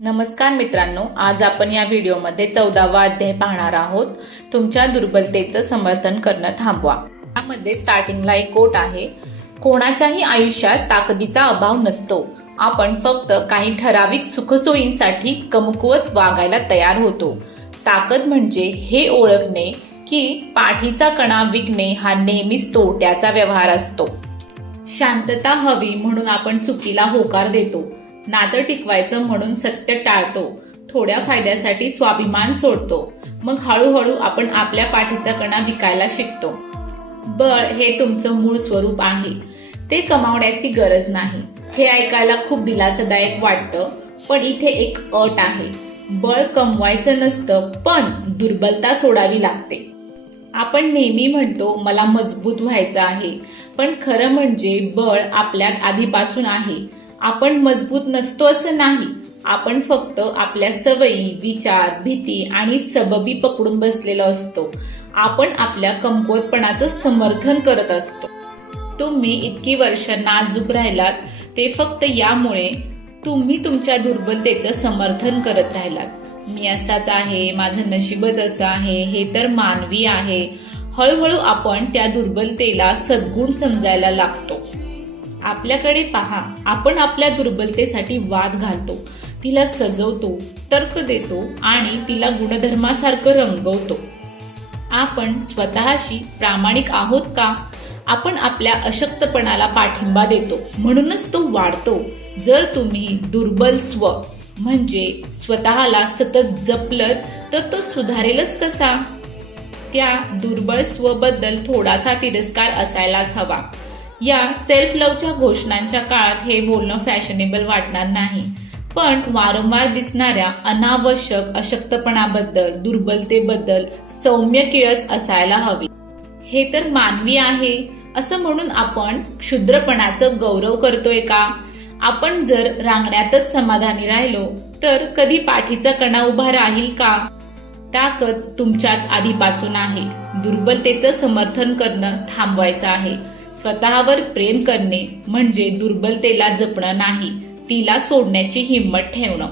नमस्कार मित्रांनो, आज आपण या व्हिडिओमध्ये 14वा अध्याय पाहणार आहोत. तुमच्या दुर्बलतेचं समर्थन करणं थांबवा. यामध्ये स्टार्टिंगला एक कोट आहे, कोणाच्याही आयुष्यात ताकदीचा अभाव नसतो. आपण फक्त काही ठराविक सुखसोयींसाठी कमकुवत वागायला तयार होतो. ताकद म्हणजे हे ओळखणे की पाठीचा कणा विकणे हा नेहमीच तोट्याचा व्यवहार असतो. शांतता हवी म्हणून आपण चुकीला होकार देतो. नातं टिकवायचं म्हणून सत्य टाळतो. थोड्या फायद्यासाठी स्वाभिमान सोडतो. मग हळूहळू आपण आपल्या पाठीचा कणा विकायला शिकतो. बळ हे तुमचं मूळ स्वरूप आहे. ते कमावण्याची गरज नाही. हे ऐकायला खूप दिलासादायक वाटतं, पण इथे एक अट आहे. बळ कमवायचं नसतं, पण दुर्बलता सोडावी लागते. आपण नेहमी म्हणतो मला मजबूत व्हायचं आहे, पण खरं म्हणजे बळ आपल्यात आधीपासून आहे. आपण मजबूत नसतो असं नाही. आपण फक्त आपल्या सवयी, विचार, भीती आणि सबबी पकडून बसलेलो असतो. आपण आपल्या कमकुवतपणाचं समर्थन करत असतो. तुम्ही इतकी वर्ष नाजूक राहिलात ते फक्त यामुळे तुम्ही तुमच्या दुर्बलतेचं समर्थन करत राहिलात. मी असाच आहे, माझं नशीबच असं आहे, हे तर मानवी आहे. हळूहळू आपण त्या दुर्बलतेला सद्गुण समजायला लागतो. आपल्याकडे पहा, आपण आपल्या दुर्बलतेसाठी वाद घालतो, तिला सजवतो, तर्क देतो आणि तिला गुणधर्मासारखं रंगवतो. आपण स्वतःशी प्रामाणिक आहोत का? आपण आपल्या अशक्तपणाला पाठिंबा देतो, म्हणूनच तो वाढतो. जर तुम्ही दुर्बल स्व म्हणजे स्वतःला सतत जपलत तर तो सुधारेलच कसा? त्या दुर्बल स्वबद्दल थोडासा तिरस्कार असायलाच हवा. या सेल्फ लव्हच्या घोषणांच्या काळात हे बोलणं फॅशनेबल वाटणार नाही, पण वारंवार दिसणाऱ्या अनावश्यक अशक्तपणाबद्दल, दुर्बलतेबद्दल सौम्य किळस असायला हवी. हे तर मानवी आहे असं म्हणून आपण क्षुद्रपणाचं गौरव करतोय का? आपण जर रांगण्यातच समाधानी राहिलो तर कधी पाठीचा कणा उभा राहील का? ताकद तुमच्यात आधीपासून आहे. दुर्बलतेचं समर्थन करणं थांबवायचं आहे. स्वतःवर प्रेम करणे म्हणजे दुर्बलतेला जपणं नाही, तिला सोडण्याची हिंमत ठेवणं.